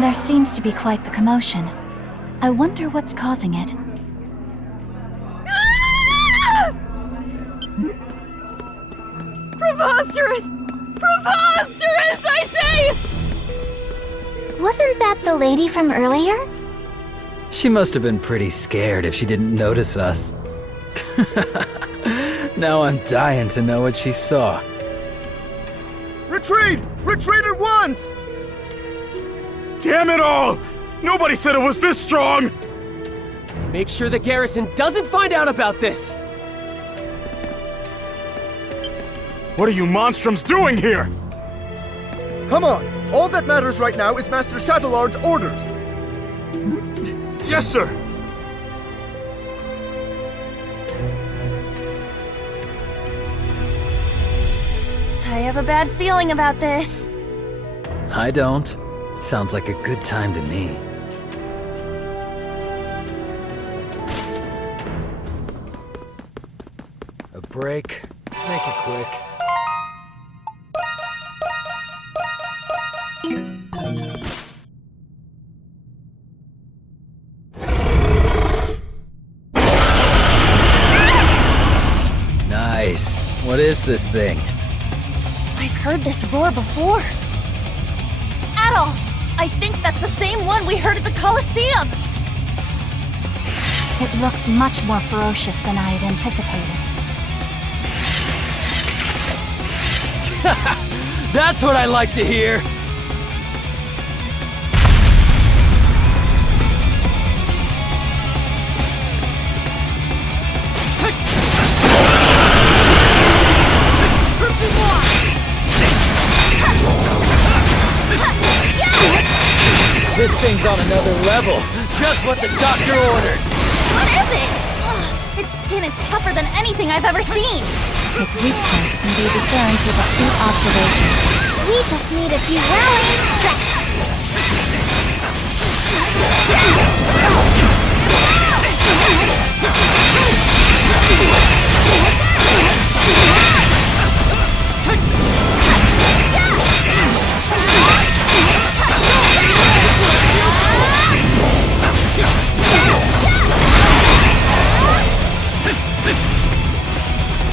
There seems to be quite the commotion. I wonder what's causing it. Ah! Preposterous! Preposterous, I say! Wasn't that the lady from earlier? She must have been pretty scared if she didn't notice us. Now I'm dying to know what she saw. Retreat! Retreat at once! Damn it all! Nobody said it was this strong! Make sure the garrison doesn't find out about this! What are you Monstrums doing here? Come on! All that matters right now is Master Chatelard's orders! Yes, sir! I have a bad feeling about this. I don't. Sounds like a good time to me. A break. Make it quick. Nice. What is this thing? I've heard this roar before. Adol! I think that's the same one we heard at the Colosseum! It looks much more ferocious than I had anticipated. That's what I like to hear! This thing's on another level. Just what the doctor ordered. What is it? Ugh, its skin is tougher than anything I've ever seen. Its weak points can be discerned with astute observation. We just need a few rallying strikes.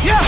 Yeah!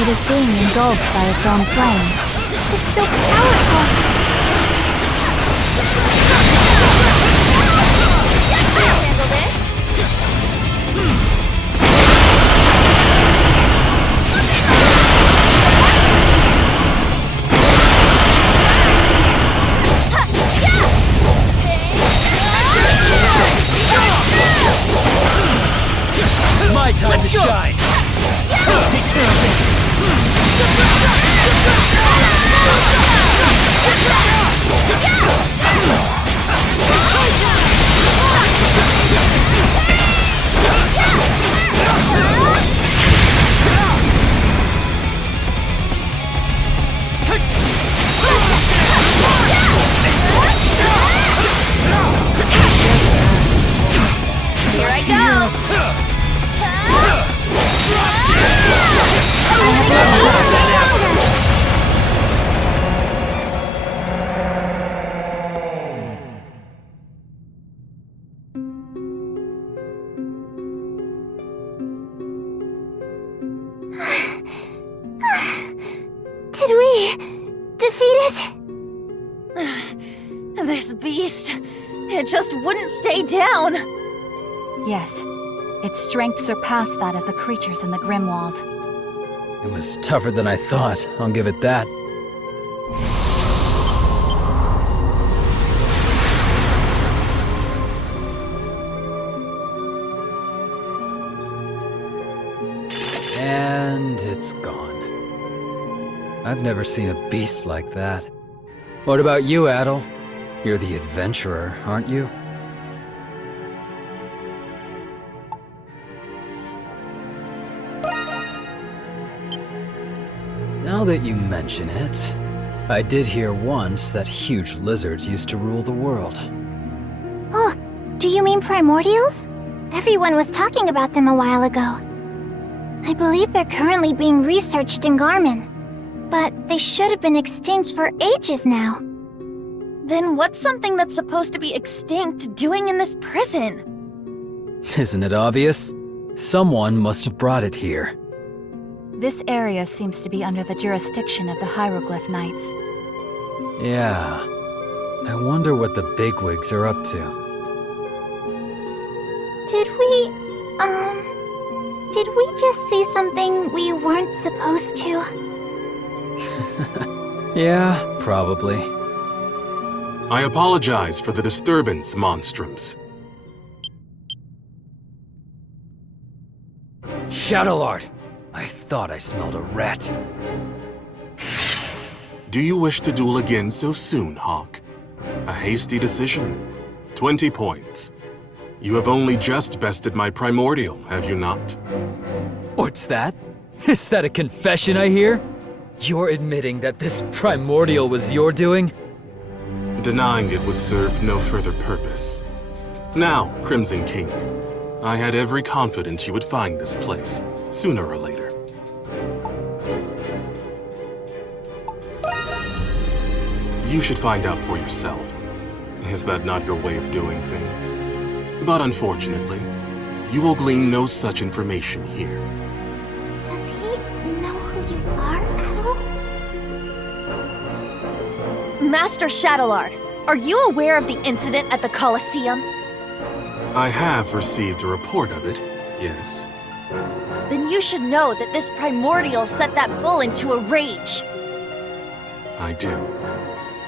It is being engulfed by its own flames. It's so powerful. Handle this. My time to shine! I'll take care of it! Here I go! Did we defeat it? This beast, it just wouldn't stay down. Yes, its strength surpassed that of the creatures in the Grimwald. It was tougher than I thought, I'll give it that. And it's gone. I've never seen a beast like that. What about you, Adel? You're the adventurer, aren't you? Now that you mention it, I did hear once that huge lizards used to rule the world. Oh, do you mean primordials? Everyone was talking about them a while ago. I believe they're currently being researched in Garmin. But they should have been extinct for ages now. Then what's something that's supposed to be extinct doing in this prison? Isn't it obvious? Someone must have brought it here. This area seems to be under the jurisdiction of the Hieroglyph Knights. Yeah. I wonder what the bigwigs are up to. Did we just see something we weren't supposed to? Yeah, probably. I apologize for the disturbance, Monstrums. Shadowlord! I thought I smelled a rat. Do you wish to duel again so soon, Hawk? A hasty decision. 20 points. You have only just bested my primordial, have you not? What's that? Is that a confession I hear? You're admitting that this primordial was your doing? Denying it would serve no further purpose. Now, Crimson King, I had every confidence you would find this place, sooner or later. You should find out for yourself. Is that not your way of doing things? But unfortunately, you will glean no such information here. Does he know who you are, Adel? Master Shadowlord, are you aware of the incident at the Colosseum? I have received a report of it, yes. Then you should know that this primordial set that bull into a rage. I do.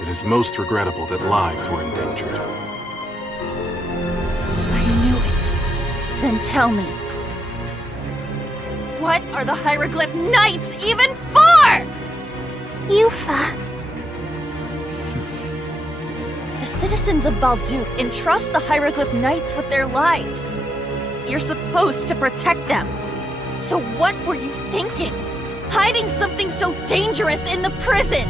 It is most regrettable that lives were endangered. I knew it. Then tell me. What are the Hieroglyph Knights even for? Yufa. The citizens of Balduke entrust the Hieroglyph Knights with their lives. You're supposed to protect them. So what were you thinking? Hiding something so dangerous in the prison?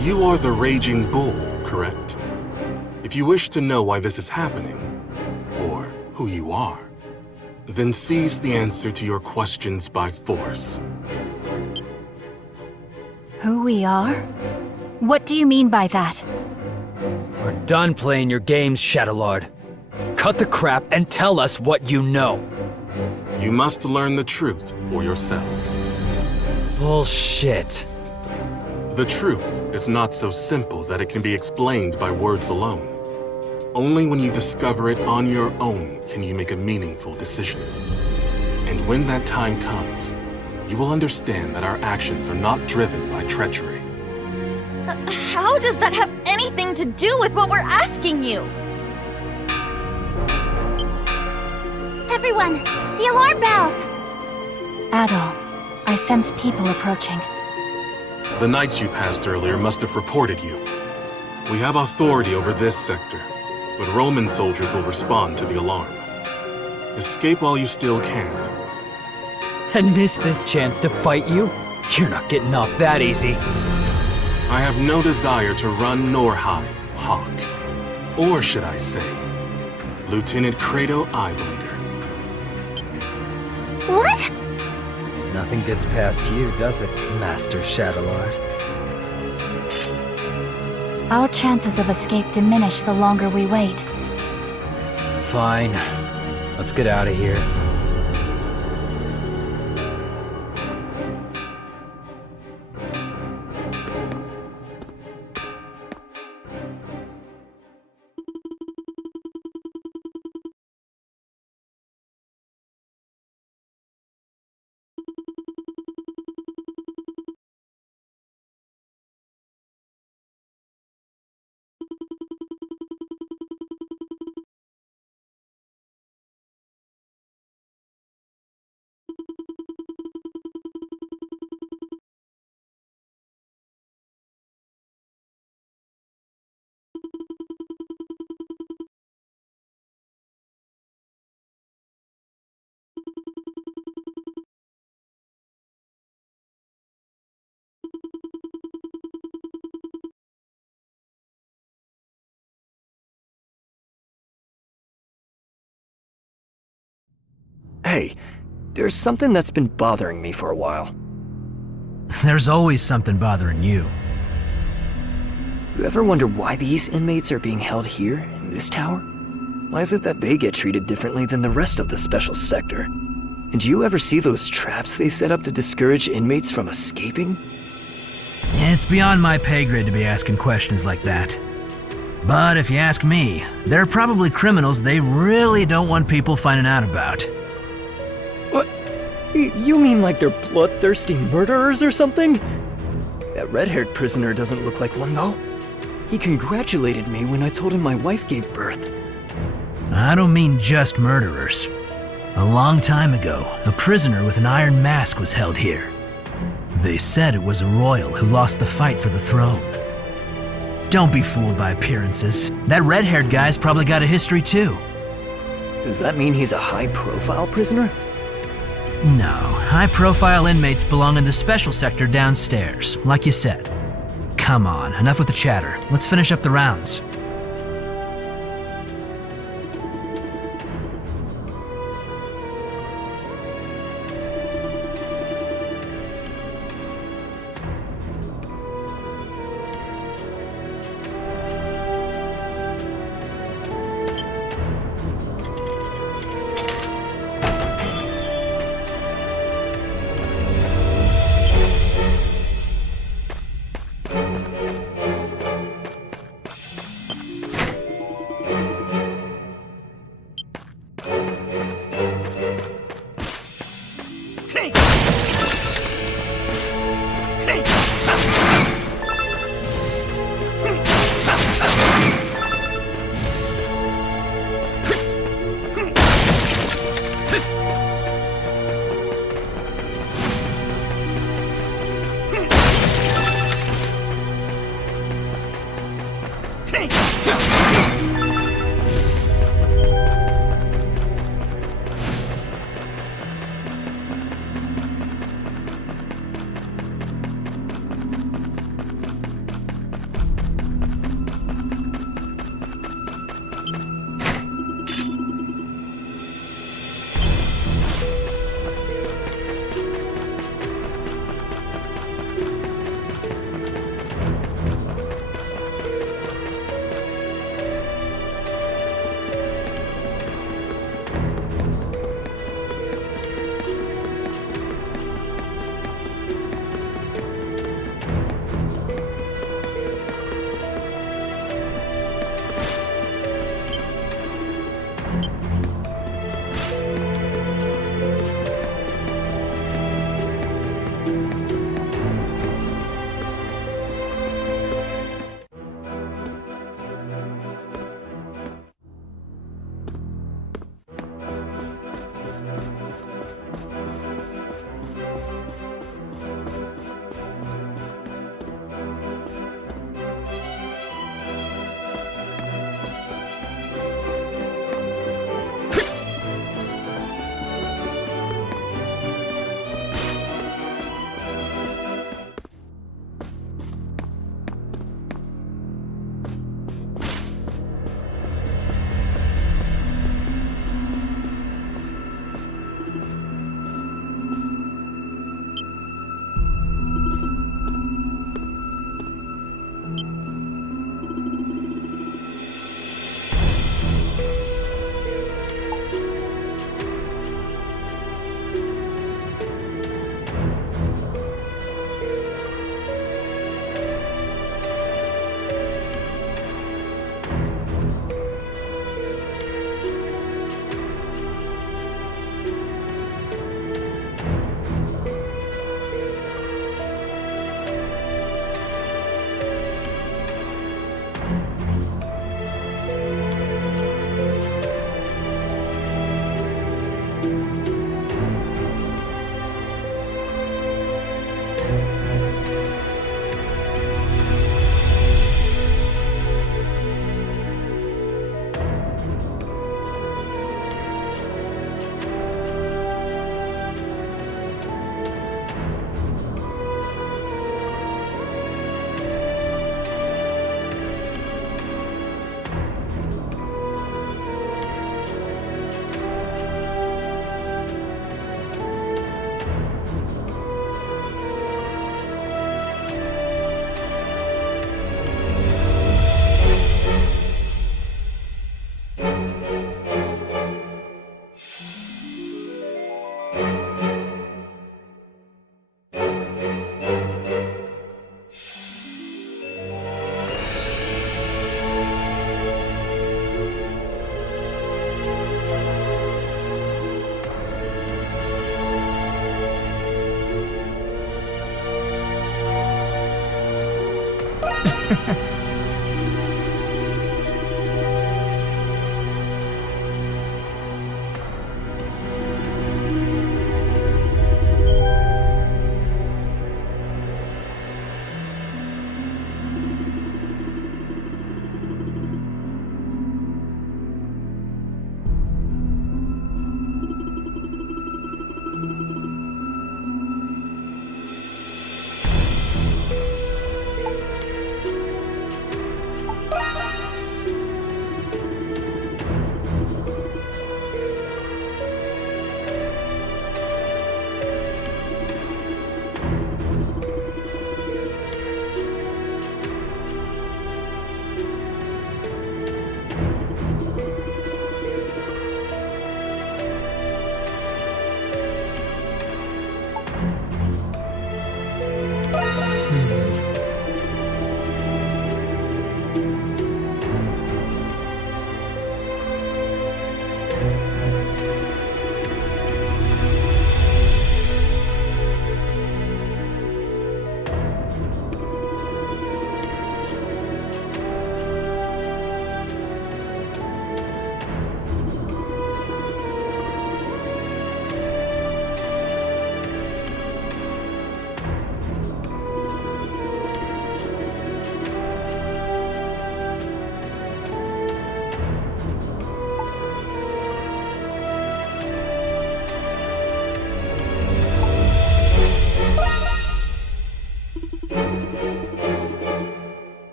You are the Raging Bull, correct? If you wish to know why this is happening, or who you are, then seize the answer to your questions by force. Who we are? What do you mean by that? We're done playing your games, Shadowlord. Cut the crap and tell us what you know. You must learn the truth for yourselves. Bullshit. The truth is not so simple that it can be explained by words alone. Only when you discover it on your own can you make a meaningful decision. And when that time comes, you will understand that our actions are not driven by treachery. How does that have anything to do with what we're asking you? Everyone, the alarm bells! Adol, I sense people approaching. The knights you passed earlier must have reported you. We have authority over this sector, but Roman soldiers will respond to the alarm. Escape while you still can. And miss this chance to fight you? You're not getting off that easy. I have no desire to run nor hide, Hawk. Or should I say, Lieutenant Credo Eyeblinder. What? Nothing gets past you, does it, Master Shadowlord? Our chances of escape diminish the longer we wait. Fine. Let's get out of here. Hey, there's something that's been bothering me for a while. There's always something bothering you. You ever wonder why these inmates are being held here, in this tower? Why is it that they get treated differently than the rest of the special sector? And do you ever see those traps they set up to discourage inmates from escaping? It's beyond my pay grade to be asking questions like that. But if you ask me, they're probably criminals they really don't want people finding out about. What? You mean like they're bloodthirsty murderers or something? That red-haired prisoner doesn't look like one, though. He congratulated me when I told him my wife gave birth. I don't mean just murderers. A long time ago, a prisoner with an iron mask was held here. They said it was a royal who lost the fight for the throne. Don't be fooled by appearances. That red-haired guy's probably got a history too. Does that mean he's a high-profile prisoner? No, high-profile inmates belong in the special sector downstairs, like you said. Come on, enough with the chatter. Let's finish up the rounds.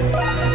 Huh?